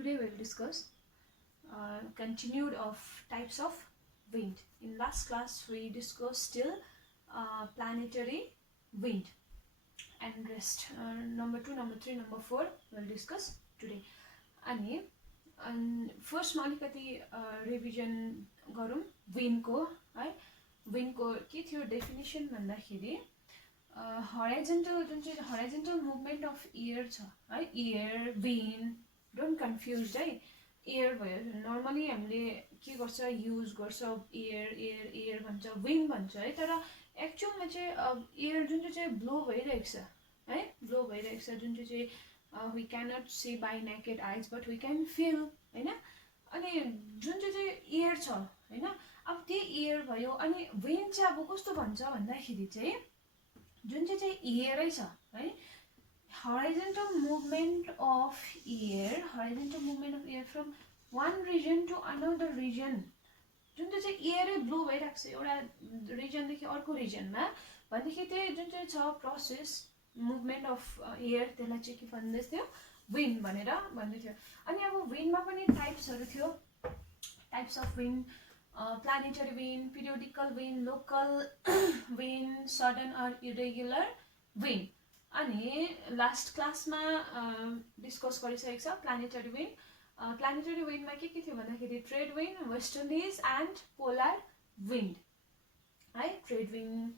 Today we'll discuss continued of types of wind. In last class we discussed still planetary wind and rest. Number 2, number 3, number 4 we'll discuss today. अनि first मा अलिकति revision गरौँ wind को है. Wind को के थियो definition भन्दाखेरि हराइजन्टल जुन चाहिँ हराइजन्टल मुभमेन्ट अफ एयर छ है. एयर विन्ड डोन्ट कन्फ्युज है. एयर भयो नर्मली हामीले के गर्छ युज गर्छ एयर एयर एयर भन्छ विन्ड भन्छ है. तर एक्चुअलमा चाहिँ एयर जुन चाहिँ ब्लो भइरहेको छ है, ब्लो भइरहेको छ जुन चाहिँ we cannot see by naked eyes but we can feel हैन. अनि जुन चाहिँ एयर छ हैन, अब त्यही एयर भयो. अनि विन्ड चाहिँ अब कस्तो भन्छ भन्दाखेरि चाहिँ जुन चाहिँ एयरै छ है, horizontal movement of air, horizontal movement of air from one region to another region. जुन चाहिँ एयरै ब्लो भइरहेको छ एउटा रिजनदेखि अर्को रिजनमा भनेदेखि त्यही जुन चाहिँ छ प्रोसेस मुभमेन्ट अफ एयर त्यसलाई चाहिँ के भन्दै थियो विन्ड भनेर भन्दै थियो. अनि अब विन्डमा पनि टाइप्सहरू थियो. Types of wind planetary wind, periodical wind, local wind, sudden or irregular wind. अनि लास्ट क्लासमा डिस्कस गरिसकेको छ प्लानेटरी विन्ड. प्लानेटरी विन्डमा के थियो भन्दाखेरि trade wind, westerlies and polar wind है. ट्रेड विन्ड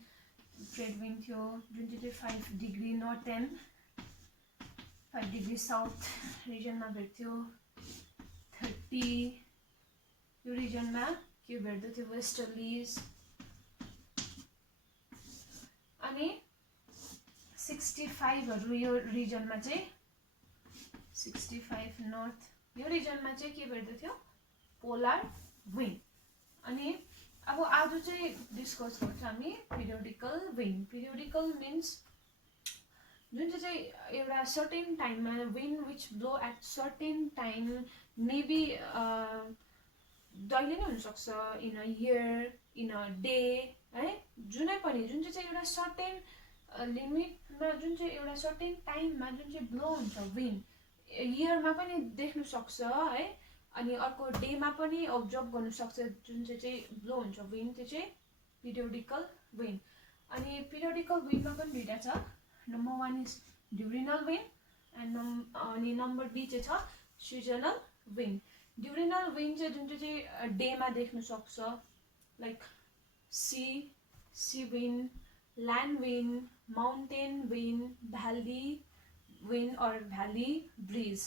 थियो जुन चाहिँ 5 degree north and 5 degree south रिजनमा भेट्थ्यो. 30 यो रिजनमा के भेट्दथ्यो वेस्टर्लिज. अनि 65हरू यो रिजनमा चाहिँ 65 नर्थ यो रिजनमा चाहिँ के भेट्दथ्यो पोलर विन्ड. अनि अब आज चाहिँ डिस्कस गर्छौँ हामी पिरियोडिकल विन्ड. पिरियोडिकल मिन्स जुन चाहिँ एउटा सर्टेन टाइममा wind which blow at certain time, maybe daily नै हुनसक्छ, in a year, in a day है. जुनै पनि जुन चाहिँ एउटा सर्टेन लिमिटमा जुन चाहिँ एउटा सर्टेन टाइममा जुन चाहिँ ब्लो हुन्छ विन्ड, इयरमा पनि देख्न सक्छ है. अनि अर्को डेमा पनि अब्जर्भ गर्न सक्छ जुन चाहिँ ब्लो हुन्छ विन्ड, त्यो चाहिँ पिरियोडिकल विन्ड. अनि पिरियोडिकल विन्डमा पनि दुईटा छ. नम्बर 1 इज ड्युरिनल विन्ड एन्ड अनि नम्बर बी चाहिँ छ सिजनल विन्ड. ड्युरिनल विन्ड चाहिँ जुन चाहिँ डेमा देख्न सक्छ, like sea wind, land wind, mountain wind, valley wind or valley breeze.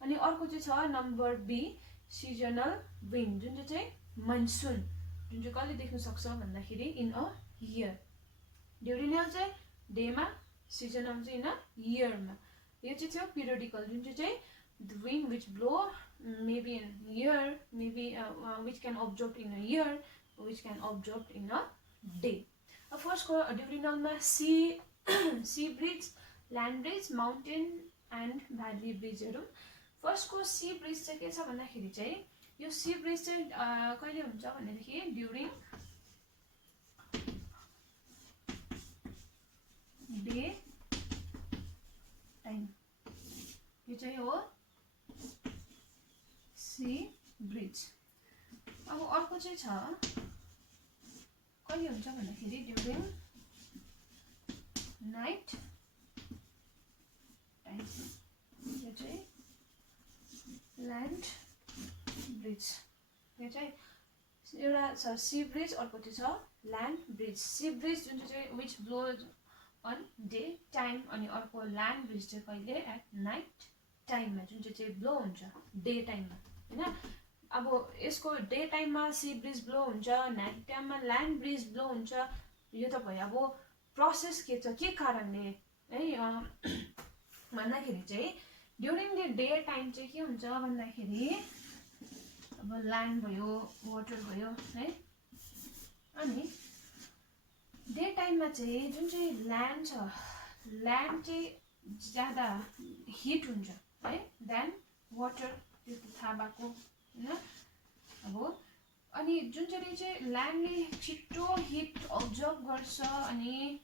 अनि अर्को चाहिँ छ नम्बर बी सिजनल विन्ड जुन चाहिँ मनसुन, जुन चाहिँ कहिले देख्न सक्छ भन्दाखेरि इन अ इयर. ड्युरिनल चाहिँ डेमा, सिजनल चाहिँ इन अ इयरमा. यो चाहिँ थियो पिरियोडिकल जुन चाहिँ the wind which blow maybe in year, maybe which can observe in a year, which can observe in a day. फर्स्टको ड्युरिनलमा sea breeze, land breeze, mountain and valley ब्रिजहरू. फर्स्टको सी ब्रिज चाहिँ के छ भन्दाखेरि चाहिँ यो सी ब्रिज चाहिँ कहिले हुन्छ भनेदेखि ड्युरिङ डे टाइम. यो चाहिँ हो सी ब्रिज. अब अर्को चाहिँ छ कहिले हुन्छ भन्दाखेरि ड्युरिङ नाइट टाइम. यो चाहिँ ल्यान्ड ब्रिज. यो चाहिँ एउटा छ सी ब्रिज, अर्को चाहिँ छ ल्यान्ड ब्रिज. सी ब्रिज जुन चाहिँ which blow on day time, अनि अर्को ल्यान्ड ब्रिज चाहिँ कहिले एट नाइट टाइममा जुन चाहिँ ब्लो हुन्छ डे टाइममा होइन. अब यसको डे टाइममा सी ब्रिज ब्लो हुन्छ, नाइट टाइममा ल्यान्ड ब्रिज ब्लो हुन्छ. यो त भयो अब प्रोसेस के छ के कारणले है भन्दाखेरि चाहिँ ड्युरिङ द डे टाइम चाहिँ के हुन्छ भन्दाखेरि अब ल्यान्ड भयो, वाटर भयो है. अनि डे टाइममा चाहिँ जुन चाहिँ ल्यान्ड छ, ल्यान्ड चाहिँ ज्यादा हिट हुन्छ है देन वाटर. त्यो त थाहा भएको होइन. अब अनि जुन चाहिँ ल्यान्डले छिटो हिट अब्जर्भ गर्छ अनि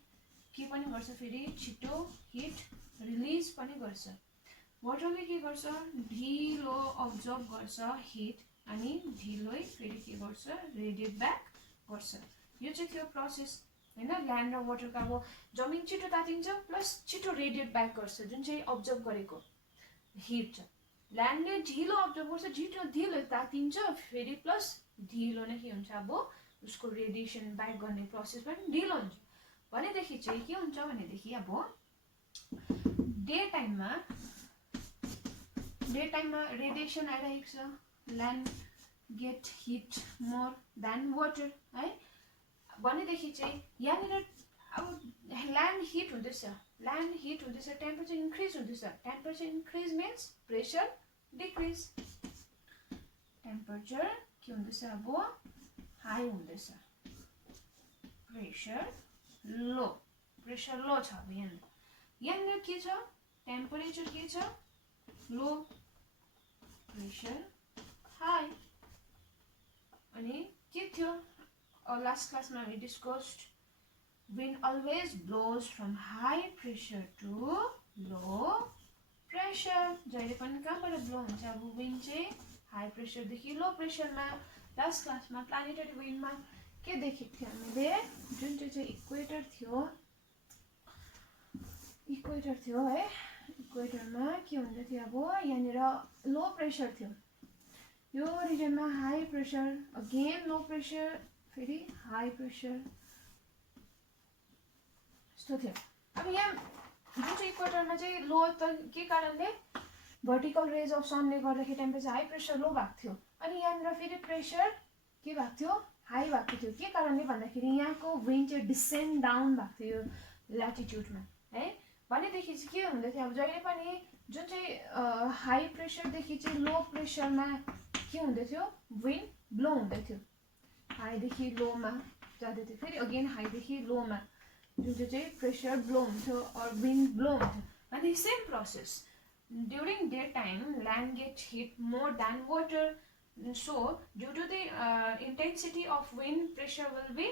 के पनि गर्छ फेरि छिटो हिट रिलिज पनि गर्छ. वाटरले के गर्छ ढिलो अब्जर्भ गर्छ हिट अनि ढिलै फेरि के गर्छ रेडिएट ब्याक गर्छ यो चाहिँ थियो प्रोसेस हैन ल्यान्ड र वाटरको अब जमिन छिटो तातिन्छ प्लस छिटो रेडिएट ब्याक गर्छ जुन चाहिँ अब्जर्भ गरेको हिट छ ल्यान्डले ढिलो अब्जर्भ गर्छ छिटो ढिलो तातिन्छ फेरि प्लस ढिलो नै के हुन्छ अब उसको रेडिएसन ब्याक गर्ने प्रोसेस पनि ढिलो हुन्छ भनेदेखि चाहिँ के हुन्छ भनेदेखि अब डे टाइममा रेडिएसन आइरहेको छ land get heat more than water है भनेदेखि चाहिँ यहाँनिर अब ल्यान्ड हिट हुँदैछ टेम्परेचर इन्क्रिज हुँदैछ temperature increase means pressure decrease temperature के हुँदैछ अब हाई हुँदैछ प्रेसर लो छ अब यहाँनिर के छ टेम्परेचर के छ लो प्रेसर हाई अनि के थियो लास्ट क्लासमा we discussed wind always blows from high pressure to low pressure जहिले पनि कहाँबाट ब्लो हुन्छ अब विन्ड चाहिँ हाई प्रेसर देखि लो प्रेसरमा लास्ट क्लासमा प्लानेटरी विन्डमा के देखेको थियो हामीले जुन चाहिँ इक्वेटर थियो है इक्वेटरमा के हुँदै थियो अब यहाँनिर लो प्रेसर थियो यो रिजनमा high pressure again low pressure फेरि हाई प्रेसर यस्तो थियो अब यहाँ जुन चाहिँ इक्वेटरमा चाहिँ लो त के कारणले भर्टिकल रेज अफ सनले गर्दाखेरि टेम्परेचर हाई प्रेसर लो भएको थियो अनि यहाँनिर फेरि प्रेसर के भएको थियो हाई भएको थियो के कारणले भन्दाखेरि यहाँको विन्ड चाहिँ डिसेन्ड डाउन भएको थियो ल्याटिट्युडमा है भनेदेखि चाहिँ के हुँदै थियो अब जहिले पनि जुन चाहिँ हाई प्रेसरदेखि चाहिँ लो प्रेसरमा के हुँदै थियो विन्ड ब्लो हुँदै थियो हाईदेखि लोमा जाँदै थियो फेरि अगेन हाईदेखि लोमा जुन चाहिँ प्रेसर ब्लो हुन्थ्यो अर विन्ड ब्लो हुन्थ्यो अनि same process during day time land get heat more than water so due to the intensity of wind pressure will be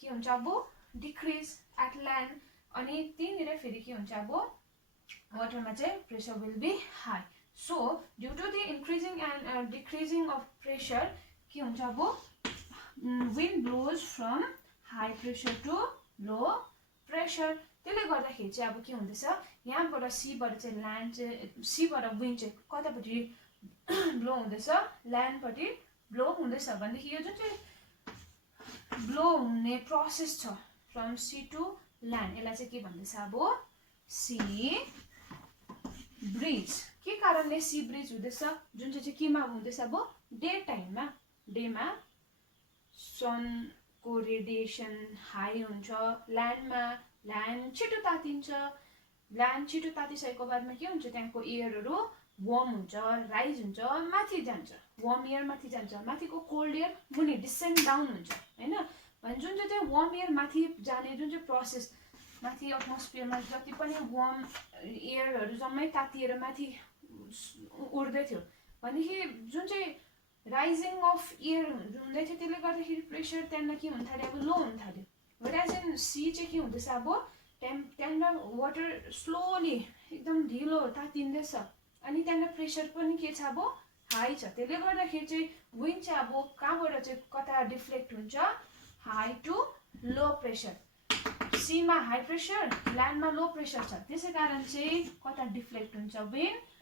के हुन्छ अब डिक्रिज एट ल्यान्ड अनि त्यहीँनिर फेरि के हुन्छ अब वाटरमा चाहिँ pressure will be high so due to the increasing and decreasing of pressure के हुन्छ अब wind blows from high pressure to low pressure त्यसले गर्दाखेरि चाहिँ अब के हुँदैछ यहाँबाट सीबाट चाहिँ ल्यान्ड चाहिँ सीबाट विन्ड चाहिँ कतापट्टि ब्लो हुँदैछ ल्यान्डपट्टि ब्लो हुँदैछ भनेदेखि यो जुन चाहिँ ब्लो हुने प्रोसेस छ फ्रम सी टु ल्यान्ड यसलाई चाहिँ के भन्दैछ अब सी ब्रिज के कारणले सी ब्रिज हुँदैछ जुन चाहिँ केमा हुँदैछ अब डे टाइममा डेमा सनको रेडिएसन हाई हुन्छ ल्यान्ड छिटो तातिन्छ ल्यान्ड छिटो तातिसकेको बादमा के हुन्छ त्यहाँको एयरहरू वार्म हुन्छ राइज हुन्छ माथि जान्छ वार्म एयर माथि जान्छ माथिको कोल्ड एयर मुनि डिसेन्ड डाउन हुन्छ हैन भने जुन चाहिँ वार्म एयर माथि जाने जुन चाहिँ प्रोसेस माथि एटमोस्फियरमा जति पनि वार्म एयरहरू जम्मै तातिएर माथि उड्दै थियो भनेदेखि जुन चाहिँ राइजिङ अफ एयर हुँदै थियो त्यसले गर्दाखेरि प्रेसर त्यहाँनिर के हुन थाल्यो अब लो हुन थाल्यो व्हेयरएज इन सी चाहिँ के हुँदैछ अब त्यहाँनिर वाटर स्लोली एकदम ढिलो तातिँदैछ अनि त्यहाँनिर प्रेसर पनि के छ अब हाई छ त्यसले गर्दाखेरि चाहिँ विन्ड चाहिँ अब कहाँबाट चाहिँ कता डिफ्लेक्ट हुन्छ हाई टु लो प्रेसर सीमा हाई प्रेसर ल्यान्डमा लो प्रेसर छ त्यसै कारण चाहिँ कता डिफ्लेक्ट हुन्छ विन्ड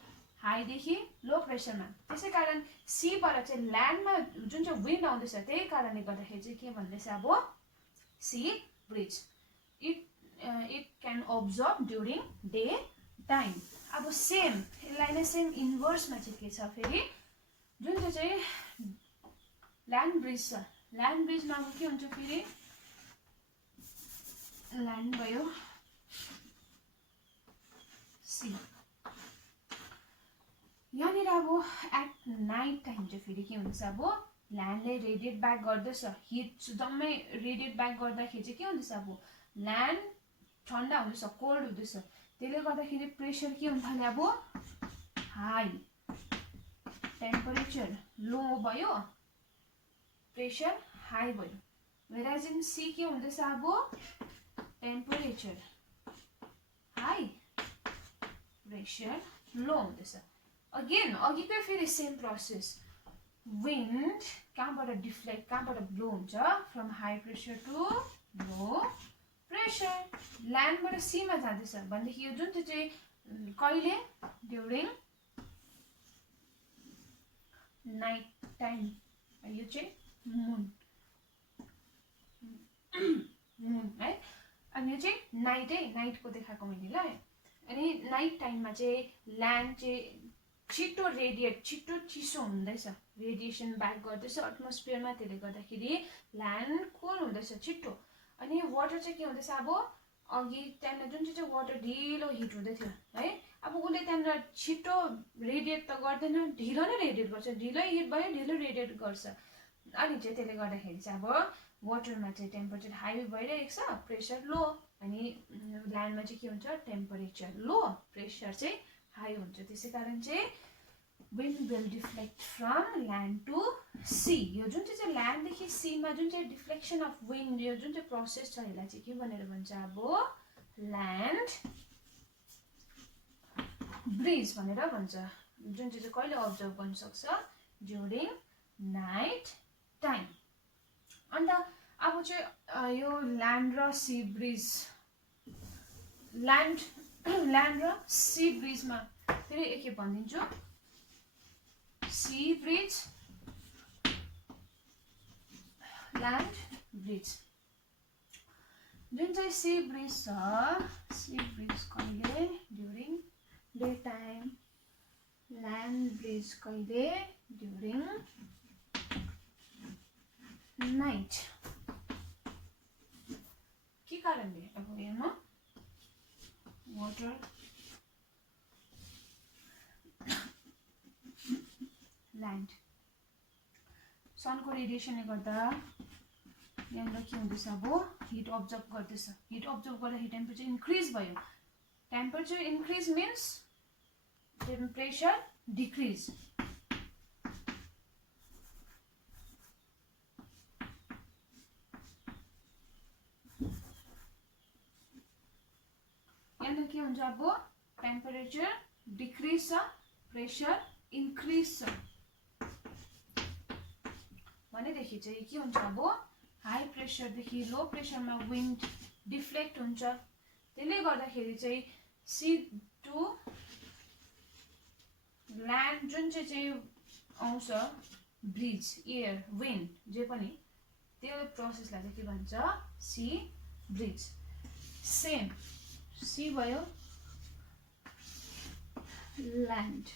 हाईदेखि लो प्रेसरमा त्यसै कारण सीबाट चाहिँ ल्यान्डमा जुन चाहिँ विन्ड आउँदैछ त्यही कारणले गर्दाखेरि चाहिँ के भन्दैछ अब sea breeze it can observe during day time अब सेम यसलाई नै सेम इन्भर्समा चाहिँ के छ फेरि जुन चाहिँ ल्यान्ड ब्रिज छ ल्यान्ड ब्रिजमा अब के हुन्छ फेरि ल्यान्ड भयो सी यहाँनिर अब एट नाइट टाइम चाहिँ फेरि के हुँदैछ अब ल्यान्डले रेडिएट ब्याक गर्दैछ हिट जम्मै रेडिएट ब्याक गर्दाखेरि चाहिँ के हुँदैछ अब ल्यान्ड ठन्डा हुँदैछ कोल्ड हुँदैछ त्यसले गर्दाखेरि प्रेसर के हुन थाल्यो अब हाई टेम्परेचर लो भयो प्रेसर हाई भयो व्हेयरएज इन सी के हुँदैछ अब टेम्परेचर हाई प्रेसर लो हुँदैछ अगेन अघिकै फेरि सेम प्रोसेस विन्ड कहाँबाट डिफ्लेक्ट कहाँबाट ब्लो हुन्छ from high pressure to low pressure ल्यान्डबाट सीमा जाँदैछ भनेदेखि यो जुन चाहिँ कहिले ड्युरिङ नाइट टाइम यो चाहिँ मुन मुन है अनि यो चाहिँ नाइटको देखाएको मैले ल अनि नाइट टाइममा चाहिँ ल्यान्ड चाहिँ छिटो रेडिएट छिटो चिसो हुँदैछ रेडिएसन ब्याक गर्दैछ एटमोस्फियरमा त्यसले गर्दाखेरि ल्यान्ड कोल्ड हुँदैछ छिटो अनि वाटर चाहिँ के हुँदैछ अब अघि त्यहाँनिर जुन चाहिँ वाटर ढिलो हिट हुँदै थियो है अब उसले त्यहाँनिर छिटो रेडिएट त गर्दैन ढिलो नै रेडिएट गर्छ ढिलो हिट भयो ढिलो रेडिएट गर्छ अनि चाहिँ त्यसले गर्दाखेरि चाहिँ अब वाटरमा चाहिँ टेम्परेचर हाई भइरहेको छ प्रेसर लो अनि ल्यान्डमा चाहिँ के हुन्छ टेम्परेचर लो प्रेसर चाहिँ हाई हुन्छ त्यसै कारण चाहिँ wind will deflect from land to sea यो जुन चाहिँ ल्यान्डदेखि सीमा जुन चाहिँ डिफ्लेक्सन अफ विन्ड यो जुन चाहिँ प्रोसेस छ यसलाई चाहिँ के भनेर भन्छ अब ल्यान्ड ब्रिज भनेर भन्छ जुन चाहिँ कहिले अब्जर्भ गर्न सक्छ ड्युरिङ नाइट टाइम अन्त अब चाहिँ यो ल्यान्ड र सी ब्रिज ल्यान्ड र सी ब्रिजमा फेरि एक भनिदिन्छु सी ब्रिज ल्यान्ड ब्रिज जुन चाहिँ सी ब्रिज छ सी ब्रिज कहिले during day time land bridge कहिले ड्युरिङ नाइट के कारणले अब हेर्नु वाटर ल्यान्ड सनको रेडिएसनले गर्दा यहाँनिर के हुँदैछ अब हिट अब्जर्भ गर्दैछ हिट अब्जर्भ गर्दाखेरि टेम्परेचर इन्क्रिज भयो temperature increase means temperature decrease यहाँनिर के हुन्छ अब टेम्परेचर डिक्रिज छ प्रेसर इन्क्रिज छ भनेदेखि चाहिँ के हुन्छ अब हाई प्रेसरदेखि लो प्रेसरमा विन्ड डिफ्लेक्ट हुन्छ त्यसले गर्दाखेरि चाहिँ सी टु ल्यान्ड जुन चाहिँ आउँछ ब्रिज एयर विन्ड जे पनि त्यो प्रोसेसलाई चाहिँ के भन्छ सी ब्रिज सेम सी भयो ल्यान्ड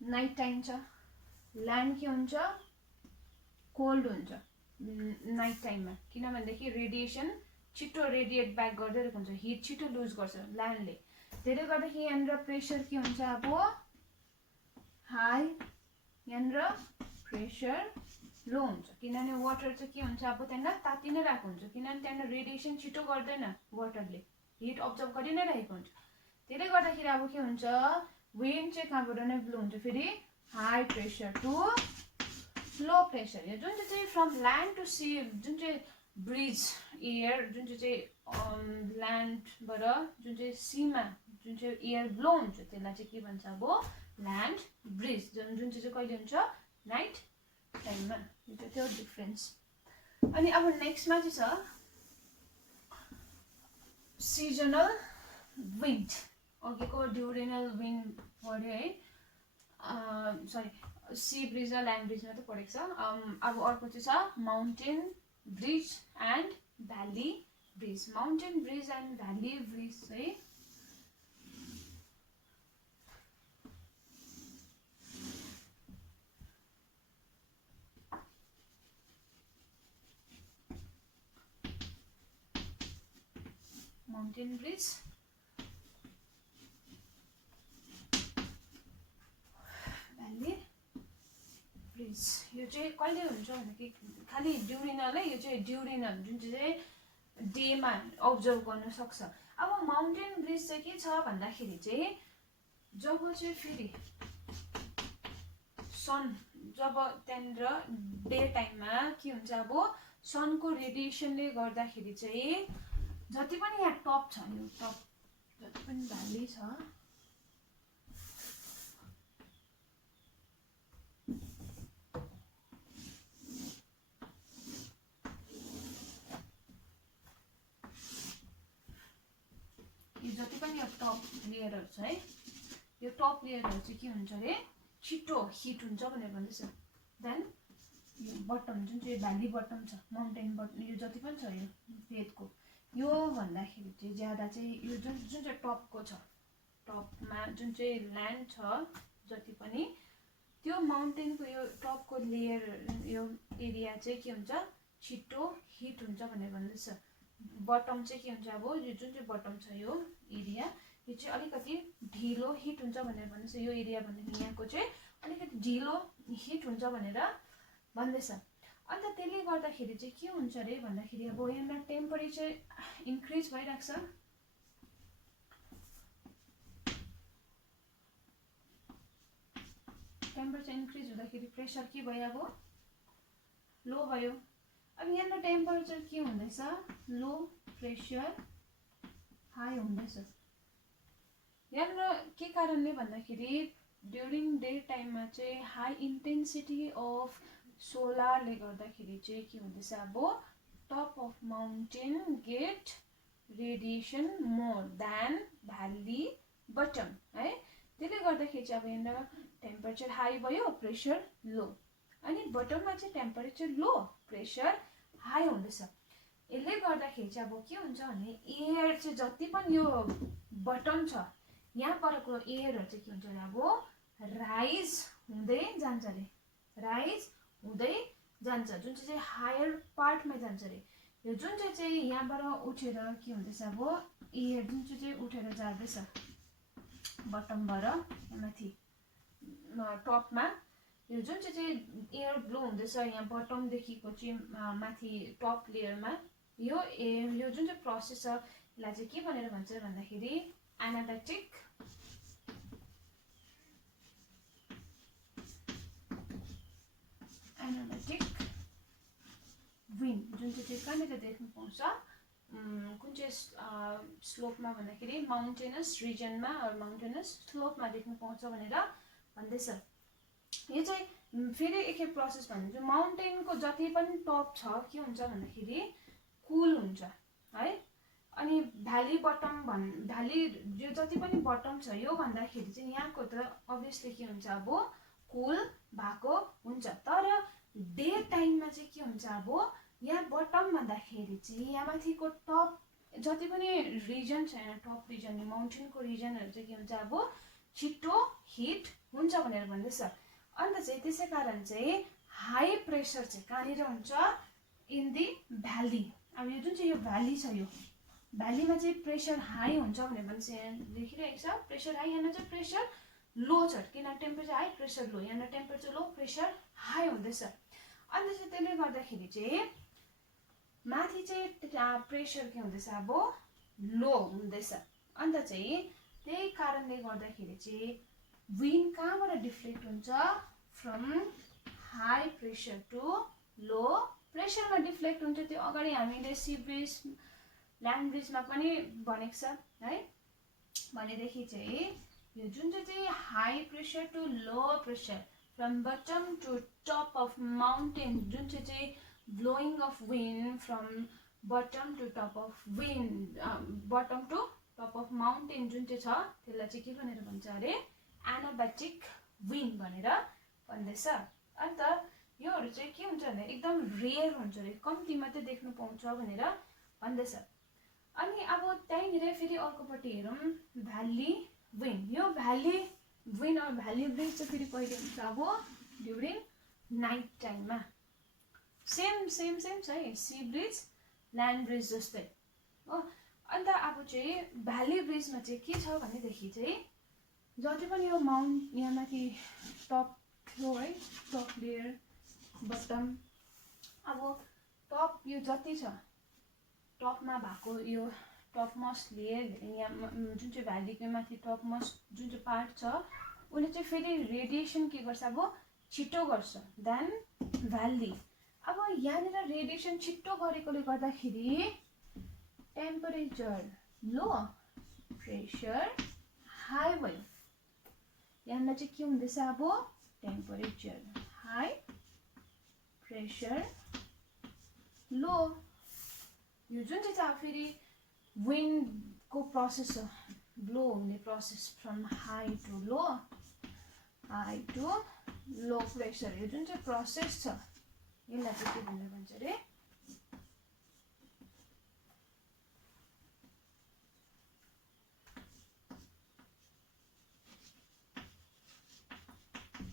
नाइट टाइम छ ल्यान्ड के हुन्छ कोल्ड हुन्छ नाइट टाइममा किनभनेदेखि रेडिएसन छिटो रेडिएट ब्याक गर्दै हुन्छ हिट छिटो लुज गर्छ ल्यान्डले त्यसले गर्दाखेरि यहाँनिर प्रेसर के हुन्छ अब हाई यहाँनिर प्रेसर लो हुन्छ किनभने वाटर चाहिँ के हुन्छ अब त्यहाँनिर ताति नै रहेको हुन्छ किनभने त्यहाँनिर रेडिएसन छिटो गर्दैन वाटरले हिट अब्जर्भ गरि नै रहेको हुन्छ त्यसले गर्दाखेरि अब के हुन्छ विन्ड चाहिँ कहाँबाट नै ब्लो हुन्छ फेरि high pressure to low pressure यो जुन चाहिँ फ्रम ल्यान्ड टु सी जुन चाहिँ ब्रिज एयर जुन चाहिँ ल्यान्डबाट जुन चाहिँ सीमा जुन चाहिँ एयर ब्लो हुन्छ त्यसलाई चाहिँ के भन्छ अब ल्यान्ड ब्रिज जुन चाहिँ कहिले हुन्छ नाइट टाइममा त्यो डिफरेन्स अनि अब नेक्स्टमा चाहिँ छ सिजनल विन्ड अघिको ड्युरेनल विन्ड पढ्यो है सरी सी ब्रिज र ल्यान्ड ब्रिजमा त पढेको छ अब अर्को चाहिँ छ mountain bridge and valley bridge mountain bridge and valley bridge चाहिँ माउन्टेन ब्रिज भ्याली ब्रिज यो चाहिँ कहिले हुन्छ भन्दाखेरि खालि ड्युरिनल है यो चाहिँ ड्युरिनल जुन चाहिँ डेमा अब्जर्भ गर्न सक्छ अब माउन्टेन ब्रिज चाहिँ के छ भन्दाखेरि चाहिँ जब चाहिँ फेरि सन जब त्यहाँनिर डे टाइममा के हुन्छ अब सनको रेडिएसनले गर्दाखेरि चाहिँ जति पनि यहाँ टप छ यो टप जति पनि भ्याली छ टप लेयरहरु छ है यो टप लेयरहरु चाहिँ के हुन्छ रे छिटो हिट हुन्छ भनेर भन्दैछ देन यो बटम जुन चाहिँ भ्याली बटम छ माउन्टेन बटम यो जति पनि छ यो फेदको यो भन्दाखेरि चाहिँ ज्यादा चाहिँ यो जुन चाहिँ टपको छ टपमा जुन चाहिँ ल्यान्ड छ जति पनि त्यो माउन्टेनको यो टपको लेयर यो एरिया चाहिँ के हुन्छ छिटो हिट हुन्छ भनेर भन्दैछ बटम चाहिँ के हुन्छ अब यो जुन चाहिँ बटम छ यो एरिया यो चाहिँ अलिकति ढिलो हिट हुन्छ भनेर भन्दैछ यो एरिया भन्दाखेरि यहाँको चाहिँ अलिकति ढिलो हिट हुन्छ भनेर भन्दैछ अन्त त्यसले गर्दाखेरि चाहिँ के हुन्छ रे भन्दाखेरि अब यहाँ टेम्परेचर इन्क्रिज भइरहेको छ टेम्परेचर इन्क्रिज हुँदाखेरि प्रेसर के भयो अब लो भयो अब यहाँ टेम्परेचर के हुँदैछ लो प्रेसर हाई हुँदैछ यहाँ के कारणले भन्दाखेरि ड्युरिङ डे टाइममा चाहिँ हाई इन्टेन्सिटी अफ सोलरले गर्दाखेरि चाहिँ के हुँदैछ अब top of mountain get radiation more than valley bottom है त्यसले गर्दाखेरि चाहिँ अब यहाँ टेम्परेचर हाई भयो प्रेसर लो अनि बटममा चाहिँ टेम्परेचर लो प्रेसर हाई हुँदैछ यसले गर्दाखेरि चाहिँ अब के हुन्छ भने एयर चाहिँ जति पनि यो बटम छ यहाँ परको एयरहरु चाहिँ के हुन्छ रे अब राइज हुँदै जान्छ रे राइज हुँदै जान्छ जुन चाहिँ हायर पार्टमा जान्छ रे यो जुन चाहिँ यहाँबाट उठेर के हुँदैछ अब एयर जुन चाहिँ उठेर जाँदैछ बटमबाट माथि टपमा यो जुन चाहिँ एयर ब्लो हुँदैछ यहाँ बटमदेखिको चाहिँ माथि टप लेयरमा यो जुन चाहिँ प्रोसेस छ यसलाई चाहिँ के भनेर भन्छ भन्दाखेरि एनाबेटिक विन्ड जुन चाहिँ कहाँनिर देख्न पाउँछ कुन चाहिँ स्लोपमा भन्दाखेरि माउन्टेनस रिजनमा माउन्टेनस स्लोपमा देख्न पाउँछ भनेर भन्दैछ यो चाहिँ फेरि एकखेप प्रोसेस भन्नु चाहिँ माउन्टेनको जति पनि टप छ के हुन्छ भन्दाखेरि कुल हुन्छ है अनि भ्याली बटम भ्याली यो जति पनि बटम छ यो भन्दाखेरि चाहिँ यहाँको त अभियसली के हुन्छ अब कुल भएको हुन्छ तर डे टाइममा चाहिँ के हुन्छ अब यहाँ बटम भन्दाखेरि चाहिँ यहाँ माथिको टप जति पनि रिजन छ यहाँ टप रिजन माउन्टेनको रिजनहरु चाहिँ के हुन्छ अब छिटो हिट हुन्छ भनेर भन्दैछ अन्त चाहिँ त्यसै कारण चाहिँ हाई प्रेसर चाहिँ कहाँनिर हुन्छ इन दि भ्याली अब यो जुन चाहिँ यो भ्याली छ यो भ्यालीमा चाहिँ प्रेसर हाई हुन्छ भनेर भन्छ यहाँ देखिरहेको छ प्रेसर हाई यहाँ चाहिँ प्रेसर लो छ किन टेम्परेचर हाई प्रेसर लो यहाँ टेम्परेचर लो प्रेसर हाई हुँदैछ अन्त चाहिँ त्यसले गर्दाखेरि चाहिँ माथि चाहिँ प्रेसर के हुँदैछ अब लो हुँदैछ अन्त चाहिँ त्यही कारणले गर्दाखेरि चाहिँ विन्ड कहाँबाट डिफ्लेक्ट हुन्छ from high pressure to low प्रेसरमा डिफ्लेक्ट हुन्छ त्यो अगाडि हामीले सी ब्रिज ल्यान्ड ब्रिजमा पनि भनेको छ है भनेदेखि चाहिँ यो जुन चाहिँ high pressure to low pressure from bottom to top of mountain जुन चाहिँ blowing of wind from bottom to top of wind bottom to top of mountain जुन चाहिँ छ त्यसलाई चाहिँ के भनेर भन्छ अरे एनाबेटिक विन्ड भनेर भन्दैछ अन्त योहरू चाहिँ के हुन्छ भने एकदम रेयर हुन्छ रे कम्ती मात्रै देख्न पाउँछ भनेर भन्दैछ अनि अब त्यहीँनिर फेरि अर्कोपट्टि हेरौँ भ्याली विन्ड यो भ्याली विन्ड अब भ्याली ब्रिज चाहिँ फेरि कहिले हुन्छ अब ड्युरिङ नाइट टाइममा सेम छ है सी ब्रिज ल्यान्ड ब्रिज जस्तै हो अन्त अब चाहिँ भ्याली ब्रिजमा चाहिँ के छ भनेदेखि चाहिँ जति पनि यो माउन्ट यहाँ माथि टप थियो है टप लेयर बटम अब टप यो जति छ टपमा भएको यो टप मोस्ट लेयर यहाँ जुन चाहिँ भ्यालीको माथि टप मोस्ट जुन चाहिँ पार्ट छ उसले चाहिँ फेरि रेडिएसन के गर्छ अब छिटो गर्छ देन भ्याली अब यहाँनिर रेडिएसन छिटो गरेकोले गर्दाखेरि टेम्परेचर लो प्रेसर हाई भयो यहाँ चाहिँ के हुँदैछ अब टेम्परेचर हाई प्रेसर लो यो जुन चाहिँ अब फेरि विन्डको प्रोसेस हो ब्लो हुने process from high to low pressure, यो जुन चाहिँ प्रोसेस छ यसलाई चाहिँ के भनेर भन्छ अरे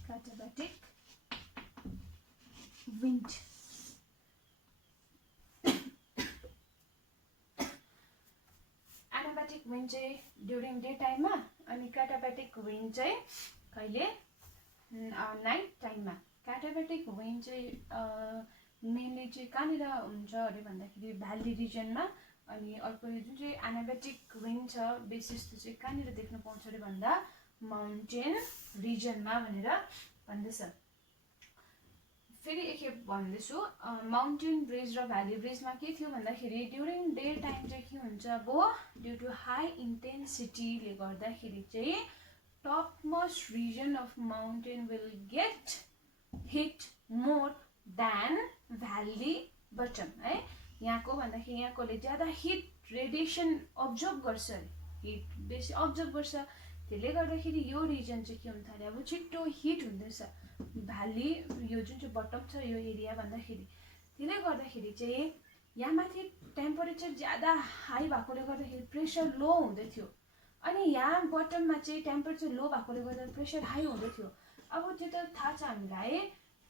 katabatic wind. Anabatic wind चाहिँ ड्युरिङ डे टाइममा अनि katabatic wind चाहिँ कहिले नाइट टाइममा. katabatic wind चाहिँ मेनली चाहिँ कहाँनिर हुन्छ अरे भन्दाखेरि भ्याली रिजनमा, अनि अर्को जुन चाहिँ एनाबेटिक विन्ड छ बेसिस त्यो चाहिँ कहाँनिर देख्न पाउँछ अरे भन्दा माउन्टेन रिजनमा भनेर भन्दैछ. फेरि एकखेप भन्दैछु, माउन्टेन ब्रिज र भ्याली ब्रिजमा के थियो भन्दाखेरि ड्युरिङ डे टाइम चाहिँ के हुन्छ अब ड्यु टु हाई इन्टेन्सिटीले गर्दाखेरि चाहिँ top most region of mountain will get heat more than valley bottom है. यहाँको भन्दाखेरि यहाँकोले ज्यादा हिट रेडिएसन अब्जर्भ गर्छ, हिट बेसी अब्जर्भ गर्छ, त्यसले गर्दाखेरि यो रिजन चाहिँ के हुन थाल्यो अब छिट्टो हिट हुँदैछ भ्याली यो जुन चाहिँ बटम छ यो एरिया भन्दाखेरि. त्यसले गर्दाखेरि चाहिँ यहाँ माथि टेम्परेचर ज्यादा हाई भएकोले गर्दाखेरि प्रेसर लो हुँदै थियो, अनि यहाँ बटममा चाहिँ टेम्परेचर लो भएकोले गर्दा प्रेसर हाई हुँदै थियो. अब त्यो त थाहा छ हामीलाई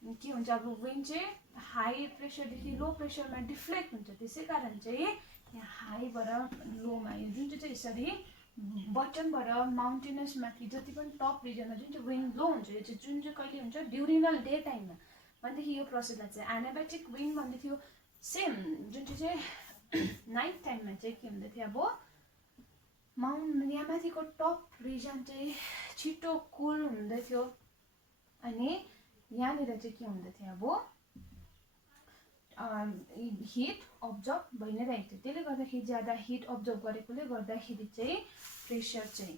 के हुन्छ, अब विन्ड चाहिँ हाई प्रेसरदेखि लो प्रेसरमा डिफ्लेक्ट हुन्छ, त्यसै कारण चाहिँ यहाँ हाईबाट लोमा यो जुन चाहिँ यसरी बटमबाट माउन्टेनस माथि जति पनि टप रिजनमा जुन चाहिँ विन्ड लो हुन्छ यो चाहिँ जुन चाहिँ कहिले हुन्छ ड्युरिनल डे टाइममा भनेदेखि यो प्रोसेसलाई चाहिँ एनाबेटिक विन्ड भन्दै थियो. सेम जुन चाहिँ नाइट टाइममा चाहिँ के हुँदै थियो अब यहाँ माथिको टप रिजन चाहिँ छिटो कुल हुँदै थियो, अनि यहाँनिर चाहिँ के हुँदै थियो अब हिट अब्जर्भ भइ नै रहेको थियो. त्यसले गर्दाखेरि ज्यादा हिट अब्जर्भ गरेकोले गर्दाखेरि चाहिँ प्रेसर चाहिँ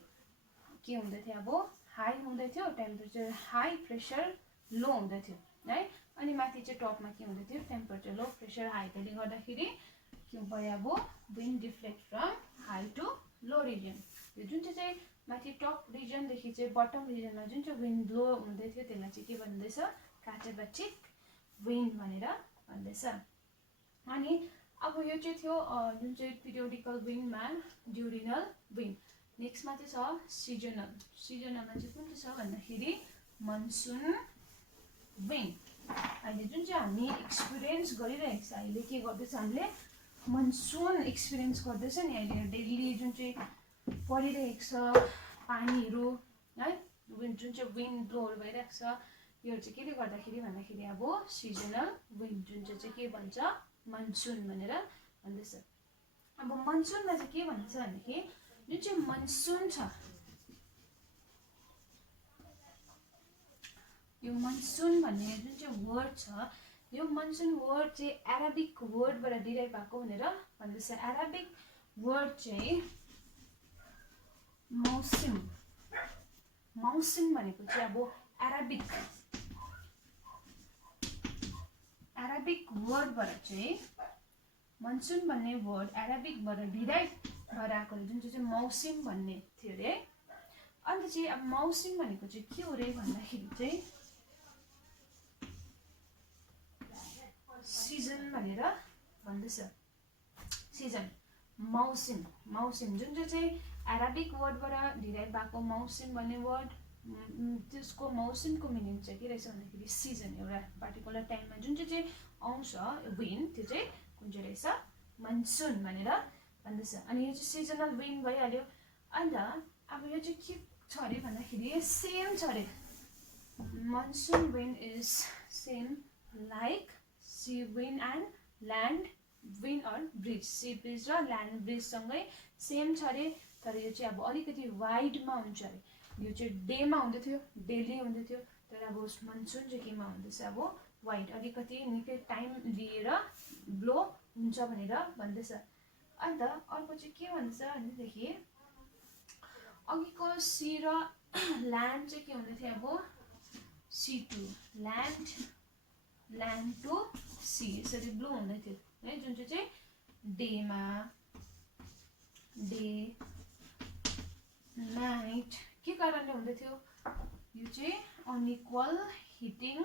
के हुँदै थियो अब हाई हुँदै थियो, टेम्परेचर हाई प्रेसर लो हुँदै थियो है. अनि माथि चाहिँ टपमा के हुँदै थियो टेम्परेचर लो प्रेसर हाई, त्यसले गर्दाखेरि के भयो अब wind deflect from high to low region. यो जुन चाहिँ माथि टप रिजनदेखि चाहिँ बटम रिजनमा जुन चाहिँ विन्ड लो हुँदै थियो त्यसलाई चाहिँ के भन्दैछ katabatic विन्ड भनेर भन्दैछ. अनि अब यो चाहिँ थियो जुन चाहिँ पिरियोडिकल विन्डमा ड्युरिनल विन्ड. नेक्स्टमा चाहिँ छ सिजनल. सिजनलमा चाहिँ कुन चाहिँ छ भन्दाखेरि मनसुन विन्ड. अहिले जुन चाहिँ हामी एक्सपिरियन्स गरिरहेको छ, अहिले के गर्दैछ हामीले मनसुन एक्सपिरियन्स गर्दैछ नि अहिले डेली जुन चाहिँ परिरहेको छ पानीहरू है, जुन चाहिँ विन्ड ब्लोहरू भइरहेको छ यो चाहिँ केले गर्दाखेरि भन्दाखेरि अब सिजनल विन्ड जुन चाहिँ के भन्छ मनसुन भनेर भन्दैछ. अब मनसुनमा चाहिँ के भन्छ भनेदेखि जुन चाहिँ मनसुन छ यो मनसुन भन्ने जुन चाहिँ वर्ड छ यो मनसुन वर्ड चाहिँ एराबिक वर्डबाट डिराइभ भएको भनेर भन्दैछ. एराबिक वर्ड चाहिँ मौसिम. मौसिम भनेको चाहिँ अब एराबिक वर्डबाट चाहिँ मनसुन भन्ने वर्ड एराबिकबाट डिराइभ भएर आएको जुन चाहिँ मौसिम भन्ने थियो अरे. अन्त चाहिँ अब मौसिम भनेको चाहिँ के हो रे भन्दाखेरि चाहिँ सिजन भनेर भन्दैछ. सिजन मौसिम. मौसिम जुन चाहिँ एराबिक वर्डबाट डिराइभ भएको मौसिम भन्ने वर्ड त्यसको मौसिमको मिनिङ चाहिँ के रहेछ भन्दाखेरि सिजन. एउटा पार्टिकुलर टाइममा जुन चाहिँ आउँछ विन्ड त्यो चाहिँ कुन चाहिँ रहेछ मनसुन भनेर भन्दैछ. अनि यो चाहिँ सिजनल विन्ड भइहाल्यो. अन्त अब यो चाहिँ के छ अरे भन्दाखेरि सेम छ अरे. Monsoon wind is same like sea wind and land wind or breeze. Sea breeze र ल्यान्ड ब्रिजसँगै सेम छ अरे, तर यो चाहिँ अब अलिकति वाइडमा हुन्छ अरे. यो चाहिँ डेमा हुँदै थियो, डेली हुँदै थियो, तर अब मनसुन चाहिँ केमा हुँदैछ अब वाइड, अलिकति निकै टाइम लिएर ब्लो हुन्छ भनेर भन्दैछ. अन्त अर्को चाहिँ के भन्छ भनेदेखि अघिको सी र ल्यान्ड चाहिँ के हुँदै थियो अब sea to land to sea यसरी ब्लो हुँदै थियो है. जुन चाहिँ डेमा डे नाइट के कारणले हुँदै थियो यो चाहिँ unequal heating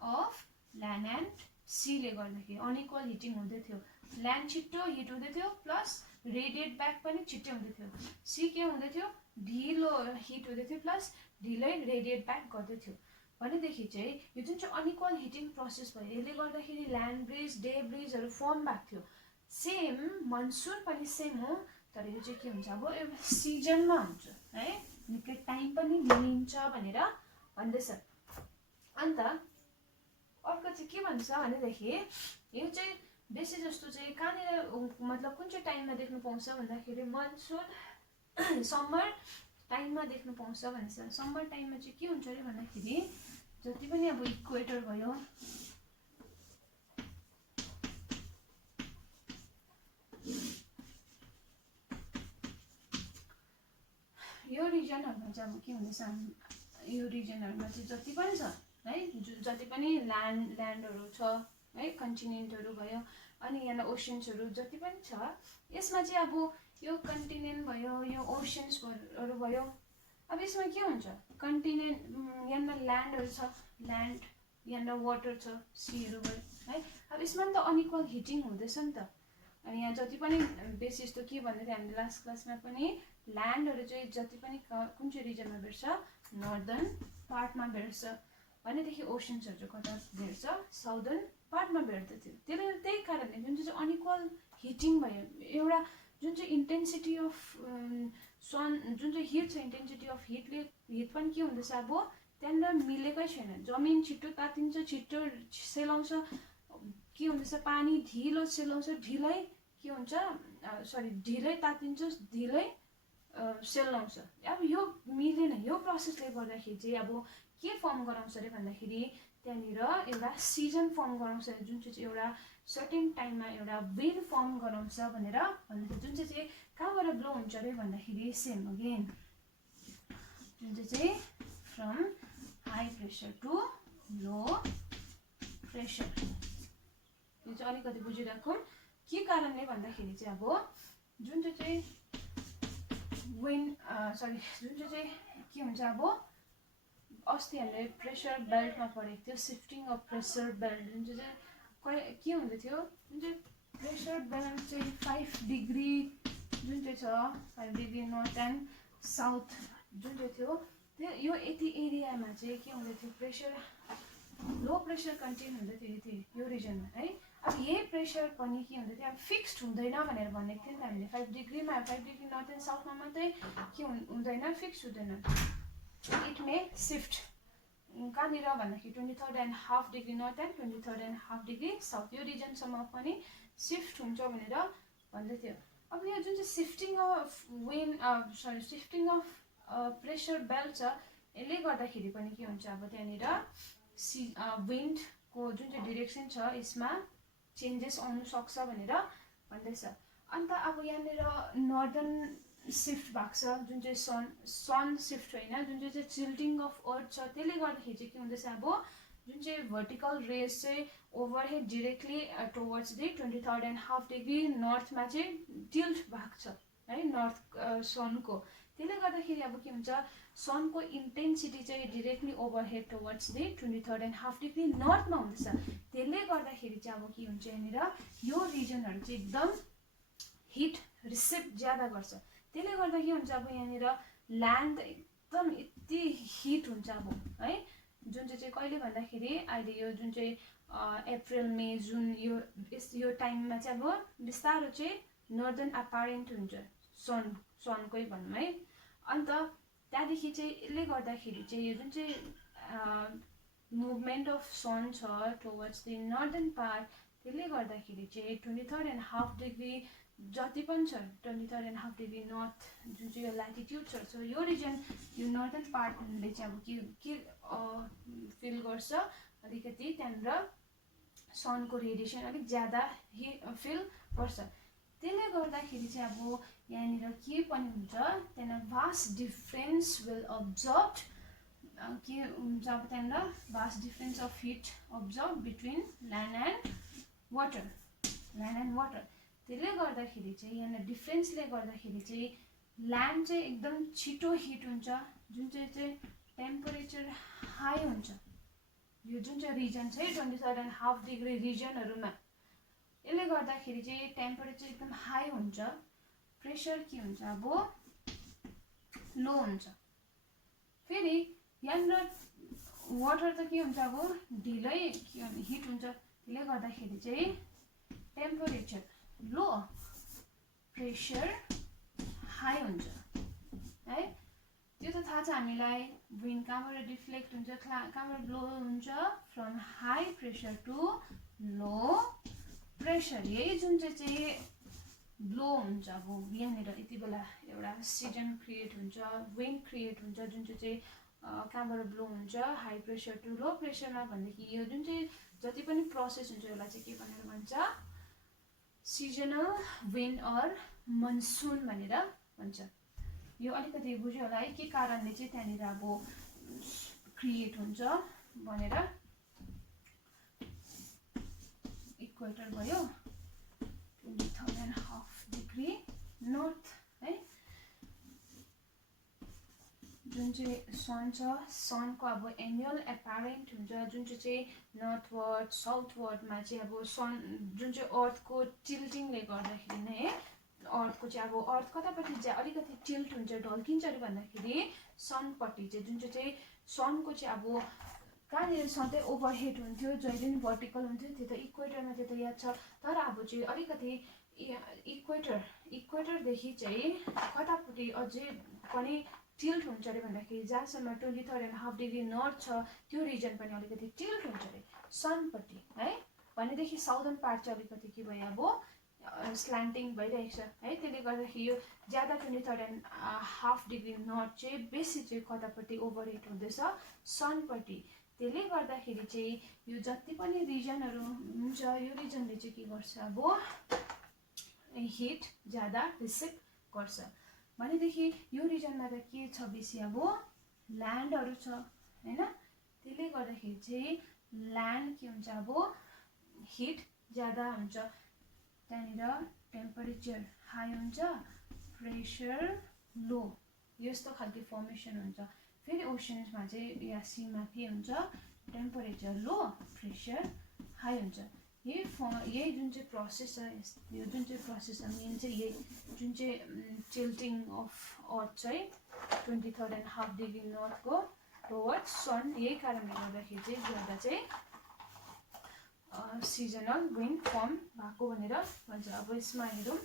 of land and सीले गर्दाखेरि अनइक्वल हिटिङ हुँदै थियो ल्यान्ड छिट्टो हिट हुँदै थियो प्लस रेडिएट ब्याक पनि छिट्टै हुँदै थियो सी के हुँदै थियो ढिलो हिट हुँदै थियो प्लस ढिलै रेडिएट ब्याक गर्दै थियो भनेदेखि चाहिँ यो जुन चाहिँ अनइक्वल हिटिङ प्रोसेस भयो यसले गर्दाखेरि ल्यान्ड ब्रिज डे ब्रिजहरू फर्म भएको थियो सेम मनसुन पनि सेम हो तर यो चाहिँ के हुन्छ अब एउटा सिजनमा हुन्छ है निकै टाइम पनि लिन्छ भनेर भन्दैछ अन्त अर्को चाहिँ के भन्छ भनेदेखि यो चाहिँ बेसी जस्तो चाहिँ कहाँनिर मतलब कुन चाहिँ टाइममा देख्नु पाउँछ भन्दाखेरि मनसुन समर टाइममा देख्नु पाउँछ भन्छ समर टाइममा चाहिँ के हुन्छ अरे भन्दाखेरि जति पनि अब इक्वेटर भयो यो रिजनहरुमा चाहिँ अब के हुँदैछ यो रिजनहरुमा चाहिँ जति पनि छ है जति पनि ल्यान्डहरु छ है कन्टिनेन्टहरु भयो अनि यहाँ ओशन्सहरु जति पनि छ यसमा चाहिँ अब यो कन्टिनेन्ट भयो यो ओशन्सहरु भयो अब यसमा के हुन्छ कन्टिनेन्ट यहाँ ल्यान्डहरु छ ल्यान्ड यहाँ वाटर छ सीहरु भयो है अब यसमा त अनइक्वल हिटिङ हुँदैछ नि त अनि यहाँ जति पनि बेसी जस्तो के भन्दै थियो हामीले लास्ट क्लासमा पनि ल्यान्डहरु चाहिँ जति पनि कुन चाहिँ रिजनमा भेट्छ नर्दर्न पार्टमा भेट्छ भनेदेखि ओशन्सहरु चाहिँ कता भेट्छ साउदर्न पार्टमा भेट्दै थियो त्यही कारणले जुन चाहिँ अनइक्वल हिटिङ भयो एउटा जुन चाहिँ इन्टेन्सिटी अफ सन जुन चाहिँ हिट छ इन्टेन्सिटी अफ हिट पनि के हुँदैछ अब त्यहाँनिर मिलेकै छैन जमिन छिट्टो तातिन्छ छिट्टो सेलाउँछ के हुँदैछ पानी ढिलो सेलाउँछ ढिलै के हुन्छ सरी ढिलै तातिन्छ ढिलै सेलाउँछ अब यो मिलेन यो प्रोसेसले गर्दाखेरि चाहिँ अब के फर्म गराउँछ अरे भन्दाखेरि त्यहाँनिर एउटा सिजन फर्म गराउँछ जुन चाहिँ एउटा सर्टेन टाइममा एउटा विन्ड फर्म गराउँछ भनेर भन्दै जुन चाहिँ कहाँबाट ब्लो हुन्छ अरे भन्दाखेरि सेम अगेन जुन चाहिँ from high pressure to low pressure यो चाहिँ अलिकति बुझिराखौँ के कारणले भन्दाखेरि चाहिँ अब जुन चाहिँ विन्ड सरी जुन चाहिँ के हुन्छ अब अस्ति हामीले प्रेसर बेल्टमा पढेको थियो सिफ्टिङ अफ प्रेसर बेल्ट जुन चाहिँ के हुँदै थियो जुन चाहिँ प्रेसर बेल्ट चाहिँ 5 डिग्री जुन चाहिँ छ 5 डिग्री नर्थ एन्ड साउथ जुन चाहिँ थियो त्यो यो यति एरियामा चाहिँ के हुँदै थियो प्रेसर लो प्रेसर कन्टेन हुँदै थियो यति यो रिजनमा है अब यही प्रेसर पनि के हुँदै थियो अब फिक्स्ड हुँदैन भनेर भनेको थियो नि त हामीले 5 डिग्रीमा 5 डिग्री नर्थ एन्ड साउथमा मात्रै के हुँदैन फिक्स्ड हुँदैन इट मे सिफ्ट कहाँनिर भन्दाखेरि 23.5 degree north and 23.5 degree south यो रिजनसम्म पनि सिफ्ट हुन्छ भनेर भन्दै थियो अब यो जुन चाहिँ shifting of wind sorry shifting of pressure belt छ यसले गर्दाखेरि पनि के हुन्छ अब त्यहाँनिर विन्डको जुन चाहिँ डिरेक्सन छ यसमा चेन्जेस आउन सक्छ भनेर भन्दैछ अन्त अब यहाँनिर नर्दर्न सिफ्ट भएको छ जुन चाहिँ सन सिफ्ट होइन जुन चाहिँ चिल्टिङ अफ अर्थ छ त्यसले गर्दाखेरि चाहिँ के हुँदैछ अब जुन चाहिँ भर्टिकल रेज चाहिँ overhead directly towards the 23.5 degree नर्थमा चाहिँ टिल्ट भएको छ है नर्थ सनको त्यसले गर्दाखेरि अब के हुन्छ सनको इन्टेन्सिटी चाहिँ directly overhead towards the 23.5 degree नर्थमा हुँदैछ त्यसले गर्दाखेरि चाहिँ अब के हुन्छ यहाँनिर यो रिजनहरू चाहिँ एकदम हिट रिसिभ ज्यादा गर्छ त्यसले गर्दा के हुन्छ अब यहाँनिर ल्यान्ड एकदम यति हिट हुन्छ अब है जुन चाहिँ कहिले भन्दाखेरि अहिले यो जुन चाहिँ अप्रिल मे जुन यो टाइममा चाहिँ अब बिस्तारो चाहिँ नर्दर्न अपारेन्ट हुन्छ सनकै भनौँ है अन्त त्यहाँदेखि चाहिँ यसले गर्दाखेरि चाहिँ यो जुन चाहिँ मुभमेन्ट अफ सन छ टुवर्ड्स द नर्दर्न पार्ट त्यसले गर्दाखेरि चाहिँ 23.5 डिग्री जति पनि छ 23.5 डिग्री नर्थ जुन चाहिँ यो ल्याटिट्युड छ सो यो रिजन यो नर्दर्न पार्टले चाहिँ अब के फिल गर्छ अलिकति त्यहाँनिर सनको रेडिएसन अलिक ज्यादा फिल गर्छ त्यसले गर्दाखेरि चाहिँ अब यहाँनिर के पनि हुन्छ त्यहाँनिर भास्ट डिफरेन्स विल अब्जर्भ के हुन्छ अब त्यहाँनिर vast difference of heat observe between land and water त्यसले गर्दाखेरि चाहिँ यहाँ डिफरेन्सले गर्दाखेरि चाहिँ ल्यान्ड चाहिँ एकदम छिटो हिट हुन्छ, जुन चाहिँ टेम्परेचर हाई हुन्छ। यो जुन चाहिँ रिजन चाहिँ 23.5 डिग्री रिजनहरुमा, यसले गर्दाखेरि चाहिँ टेम्परेचर एकदम हाई हुन्छ, प्रेसर के हुन्छ अब लो हुन्छ। फेरि यहाँनिर वाटर त के हुन्छ अब ढिलै हिट हुन्छ, त्यसले गर्दाखेरि चाहिँ टेम्परेचर लो प्रेसर हाई हुन्छ है। त्यो त थाहा छ हामीलाई, विन्ड कहाँबाट डिफ्लेक्ट हुन्छ, कहाँबाट ब्लो हुन्छ, from high pressure to low pressure. यही जुन चाहिँ ब्लो हुन्छ अब यहाँनिर यति बेला एउटा सिजन क्रिएट हुन्छ, विन्ड क्रिएट हुन्छ, जुन चाहिँ कहाँबाट ब्लो हुन्छ हाई प्रेसर टु लो प्रेसरमा भन्दाखेरि यो जुन चाहिँ जति पनि प्रोसेस हुन्छ यसलाई चाहिँ के भनेर भन्छ, सिजनल विन्ड अर मनसुन भनेर भन्छ। यो अलिकति बुझ्यो होला है, के कारणले चाहिँ त्यहाँनिर अब क्रिएट हुन्छ भनेर। इक्वेटर भयो 23.5 डिग्री नर्थ है, जुन चाहिँ सन छ, सनको अब एनुअल एपारेन्ट हुन्छ, जुन चाहिँ नर्थवर्ड साउथवर्डमा चाहिँ अब सन जुन चाहिँ अर्थको टिल्टिङले गर्दाखेरि नै है, अर्थको चाहिँ अब अर्थ कतापट्टि चाहिँ अलिकति टिल्ट हुन्छ, ढल्किन्छ अरे भन्दाखेरि सनपट्टि चाहिँ जुन चाहिँ सनको चाहिँ अब कहाँनिर सधैँ ओभरहेड हुन्थ्यो, जहिले पनि भर्टिकल हुन्थ्यो, त्यो त इक्वेटरमा त्यो त याद छ। तर अब चाहिँ अलिकति इक्वेटरदेखि चाहिँ कतापट्टि अझै पनि टिल्ट हुन्छ अरे भन्दाखेरि जहाँसम्म 23.5 डिग्री नर्थ छ त्यो रिजन पनि अलिकति टिल्ट हुन्छ अरे सनपट्टि है। भनेदेखि साउदर्न पार्ट चाहिँ अलिकति के भयो अब स्ल्यान्टिङ भइरहेको छ है। त्यसले गर्दाखेरि यो ज्यादा 23.5 डिग्री नर्थ चाहिँ बेसी चाहिँ कतापट्टि ओभरहेड हुँदैछ सनपट्टि। त्यसले गर्दाखेरि चाहिँ यो जति पनि रिजनहरू हुन्छ यो रिजनले चाहिँ के गर्छ अब हिट ज्यादा रिसिभ गर्छ। भनेदेखि यो रिजनमा त के छ बेसी अब ल्यान्डहरू छ हैन, त्यसले गर्दाखेरि चाहिँ ल्यान्ड के हुन्छ अब हिट ज्यादा हुन्छ, त्यहाँनिर टेम्परेचर हाई हुन्छ, प्रेसर लो, यस्तो खालको फर्मेसन हुन्छ। फेरि ओशन्समा चाहिँ या सीमा के हुन्छ टेम्परेचर लो प्रेसर हाई हुन्छ। यही जुन चाहिँ प्रोसेस छ, यो जुन चाहिँ प्रोसेस छ मेन चाहिँ यही जुन चाहिँ टिल्टिङ अफ अर्थ चाहिँ 23.5 डिग्री नर्थको टुवर्ड्स सन, यही कारणले गर्दाखेरि चाहिँ ज्यादा चाहिँ सिजनल विन्ड फर्म भएको भनेर भन्छ। अब यसमा हेरौँ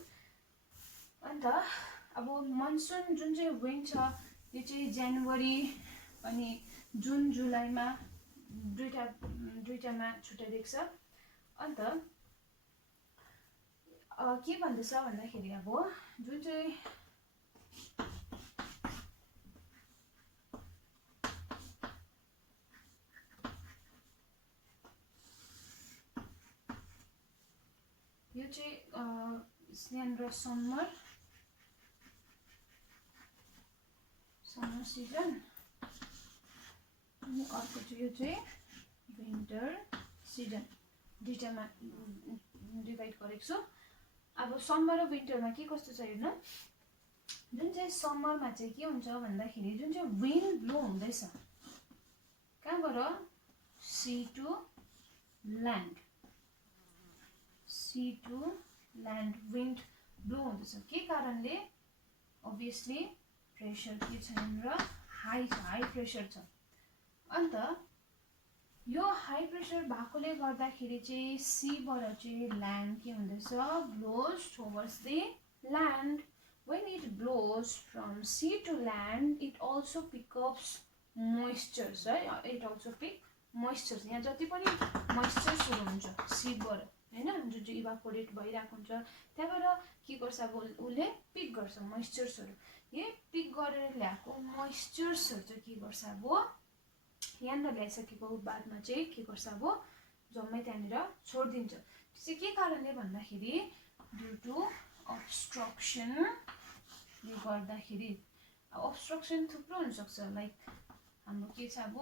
अन्त अब मनसुन जुन चाहिँ विन्ड छ यो चाहिँ जनवरी अनि जुन जुलाईमा दुईटामा छुट्याइदिएको छ। अन्त के भन्दैछ भन्दाखेरि अब जुन चाहिँ यो चाहिँ यहाँनिर समर सिजन अनि अर्को चाहिँ यो चाहिँ विन्टर सिजन, दुईटामा डिभाइड गरेको छु। अब समर र विन्टरमा के कस्तो छ हेर्नु। जुन चाहिँ समरमा चाहिँ के हुन्छ भन्दाखेरि जुन चाहिँ विन्ड ब्लो हुँदैछ कहाँबाट sea to land, sea to land wind blow हुँदैछ। के कारणले अभियसली प्रेसर के छ र हाई छ, हाई प्रेसर छ। अन्त यो हाई प्रेसर भएकोले गर्दाखेरि चाहिँ सीबाट चाहिँ ल्यान्ड के हुँदैछ blows towards the land. when it blows from sea to land it also picks moistures है, it also pick moistures। यहाँ जति पनि मोइस्चर्सहरू हुन्छ सीबाट हैन, जुन चाहिँ इभापोरेट भइरहेको हुन्छ त्यहाँबाट के गर्छ अब उसले पिक गर्छ मोइस्चर्सहरू। यही पिक गरेर ल्याएको मोइस्चर्सहरू चाहिँ के गर्छ अब यहाँनिर ल्याइसकेको बादमा चाहिँ के गर्छ अब जम्मै त्यहाँनिर छोडिदिन्छ। त्यो चाहिँ के कारणले भन्दाखेरि ड्यु टु अब्स्ट्रक्सनले गर्दाखेरि। अब्स्ट्रक्सन थुप्रो हुनसक्छ, लाइक हाम्रो के छ अब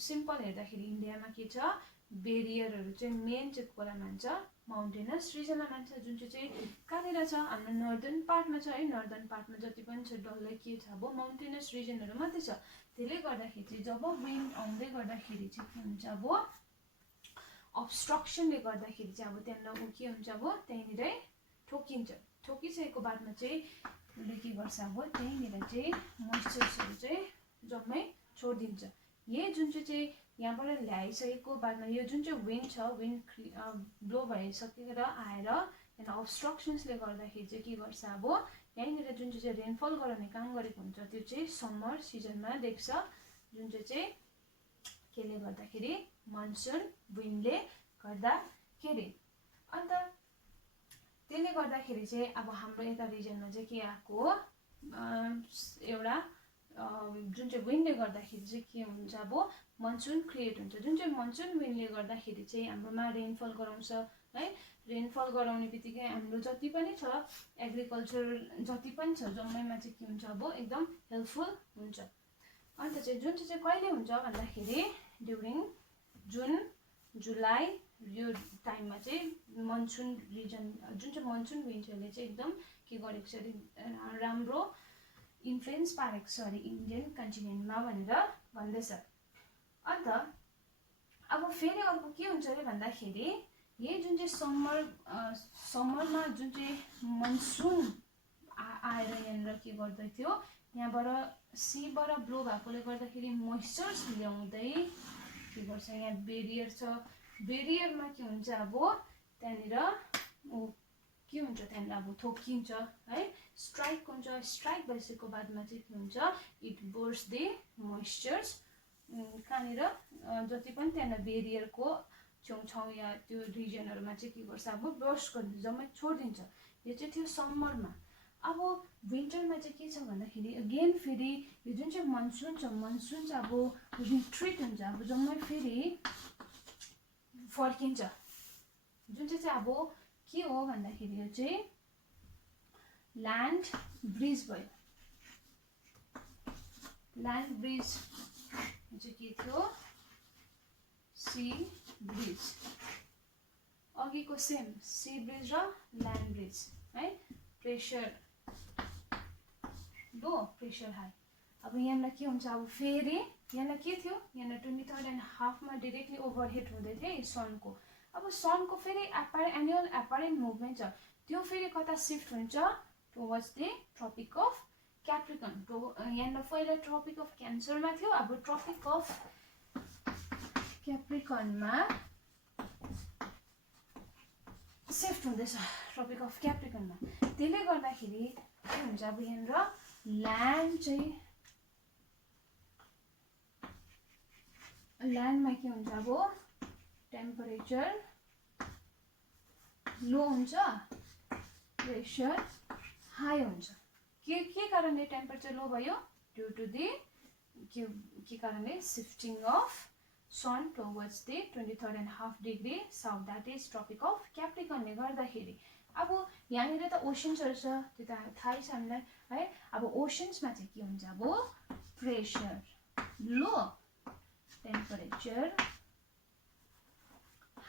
सिम्पल हेर्दाखेरि इन्डियामा के छ बेरियरहरू चाहिँ मेन चाहिँ कसलाई मान्छ माउन्टेनस रिजनलाई मान्छ जुन चाहिँ कहाँनिर छ हाम्रो नर्दर्न पार्टमा छ है नर्दर्न पार्टमा जति पनि छ डल्लै के छ अब माउन्टेनस रिजनहरू मात्रै छ त्यसले गर्दाखेरि चाहिँ जब विन्ड आउँदै गर्दाखेरि चाहिँ के हुन्छ अब अब्स्ट्रक्सनले गर्दाखेरि चाहिँ अब त्यहाँनिर के हुन्छ अब त्यहीँनिरै ठोकिन्छ ठोकिसकेको बादमा चाहिँ के गर्छ अब त्यहीँनिर चाहिँ मोइस्चर्सहरू चाहिँ जम्मै छोडिदिन्छ यही जुन चाहिँ यहाँबाट ल्याइसकेको बादमा यो जुन चाहिँ विन्ड छ विन्ड ब्लो भइसकेर आएर त्यहाँदेखि अब्स्ट्रक्सन्सले गर्दाखेरि चाहिँ के गर्छ अब यहीँनिर जुन चाहिँ रेनफल गराउने काम गरेको हुन्छ त्यो चाहिँ समर सिजनमा देख्छ जुन चाहिँ केले गर्दाखेरि मनसुन विन्डले गर्दाखेरि अन्त त्यसले गर्दाखेरि चाहिँ अब हाम्रो यता रिजनमा चाहिँ के आएको एउटा जुन चाहिँ विन्डले गर्दाखेरि चाहिँ के हुन्छ अब मनसुन क्रिएट हुन्छ जुन चाहिँ मनसुन विन्डले गर्दाखेरि चाहिँ हाम्रोमा रेनफल गराउँछ है रेनफल गराउने बित्तिकै हाम्रो जति पनि छ एग्रिकल्चर जति पनि छ जम्मैमा चाहिँ के हुन्छ अब एकदम हेल्पफुल हुन्छ अन्त चाहिँ जुन चाहिँ कहिले हुन्छ भन्दाखेरि ड्युरिङ जुन जुलाई यो टाइममा चाहिँ मनसुन रिजन जुन चाहिँ मनसुन विन्डले चाहिँ एकदम के गरेको छ अरे राम्रो इन्फ्लुएन्स पारेको छ अरे इन्डियन कन्टिनेन्टमा भनेर भन्दैछ अन्त अब फेरि अर्को के हुन्छ अरे भन्दाखेरि यही जुन चाहिँ समरमा जुन चाहिँ मनसुन आएर यहाँनिर के गर्दै थियो यहाँबाट सीबाट ब्लो भएकोले गर्दाखेरि मोइस्चर्स ल्याउँदै के गर्छ यहाँ बेरियर छ बेरियरमा के हुन्छ अब त्यहाँनिर के हुन्छ त्यहाँनिर अब ठोकिन्छ है स्ट्राइक हुन्छ स्ट्राइक भइसकेको बादमा चाहिँ के हुन्छ इट बोर्स द मोइस्चर्स कहाँनिर जति पनि त्यहाँनिर बेरियरको छेउछाउ या त्यो रिजनहरूमा चाहिँ के गर्छ अब बर्स्ट गरिदिन्छ जम्मै छोडिदिन्छ यो चाहिँ थियो समरमा अब विन्टरमा चाहिँ के छ भन्दाखेरि अगेन फेरि यो जुन चाहिँ मनसुन चाहिँ अब रिट्रिट हुन्छ अब जम्मै फेरि फर्किन्छ जुन चाहिँ अब के हो भन्दाखेरि यो चाहिँ ल्यान्ड ब्रिज भयो ल्यान्ड ब्रिज चाहिँ के थियो सी ब्रिज अघिको सेम सी ब्रिज र ल्यान्ड ब्रिज है प्रेसर लो प्रेसर हाई अब यहाँनिर के हुन्छ अब फेरि यहाँनिर के थियो यहाँनिर 23.5मा डिरेक्टली ओभरहेड हुँदै थियो सनको अब सनको फेरि एनुअल एपारेन्ट मुभमेन्ट छ त्यो फेरि कता सिफ्ट हुन्छ टुवर्ड्स द ट्रपिक अफ क्याप्रिकन यहाँनिर पहिला ट्रपिक अफ क्यान्सरमा थियो अब ट्रपिक अफ क्याप्रिकनमा सिफ्ट हुँदैछ ट्रपिक अफ क्याप्रिकनमा त्यसले गर्दाखेरि के हुन्छ अब यहाँनिर ल्यान्ड चाहिँ ल्यान्डमा के हुन्छ अब टेम्परेचर लो हुन्छ प्रेसर हाई हुन्छ के कारणले टेम्परेचर लो भयो ड्यू टु द के कारणले shifting of sun towards the 23.5 degree south that is tropic of क्याप्रिकनले गर्दाखेरि अब यहाँनिर त ओसन्सहरू छ त्यो त थाहै छ हामीलाई है अब ओसन्समा चाहिँ के हुन्छ अब प्रेसर लो टेम्परेचर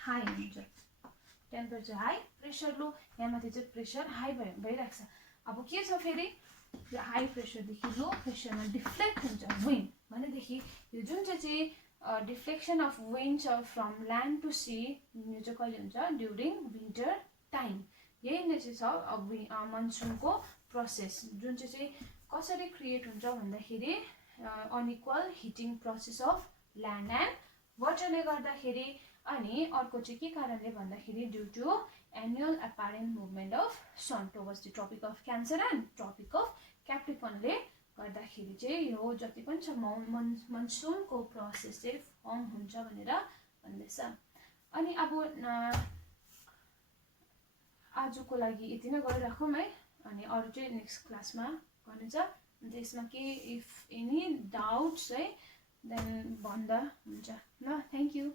हाई हुन्छ टेम्परेचर हाई प्रेसर लो यहाँमाथि चाहिँ प्रेसर हाई भइरहेको छ अब के छ फेरि यो हाई प्रेसरदेखि लो प्रेसरमा डिफ्लेक्ट हुन्छ विन्ड भनेदेखि यो जुन चाहिँ डिफ्लेक्सन अफ विन्ड छ फ्रम ल्यान्ड टु सी यो चाहिँ कहिले हुन्छ ड्युरिङ विन्टर टाइम यही नै चाहिँ छ अब मनसुनको प्रोसेस जुन चाहिँ कसरी क्रिएट हुन्छ भन्दाखेरि unequal heating process of land and वाटरले गर्दाखेरि अनि अर्को चाहिँ के कारणले भन्दाखेरि due to annual apparent movement of sun towards the tropic of cancer and tropic of क्याप्रिकनले गर्दाखेरि चाहिँ यो जति पनि छ मनसुनको प्रोसेस चाहिँ फर्म हुन्छ भनेर भन्दैछ अनि अब आजको लागि यति नै गरिराखौँ है अनि अरू चाहिँ नेक्स्ट क्लासमा गर्नेछ अन्त यसमा के इफ एनी डाउट्स है देन भन्दा हुन्छ ल थ्याङ्क यू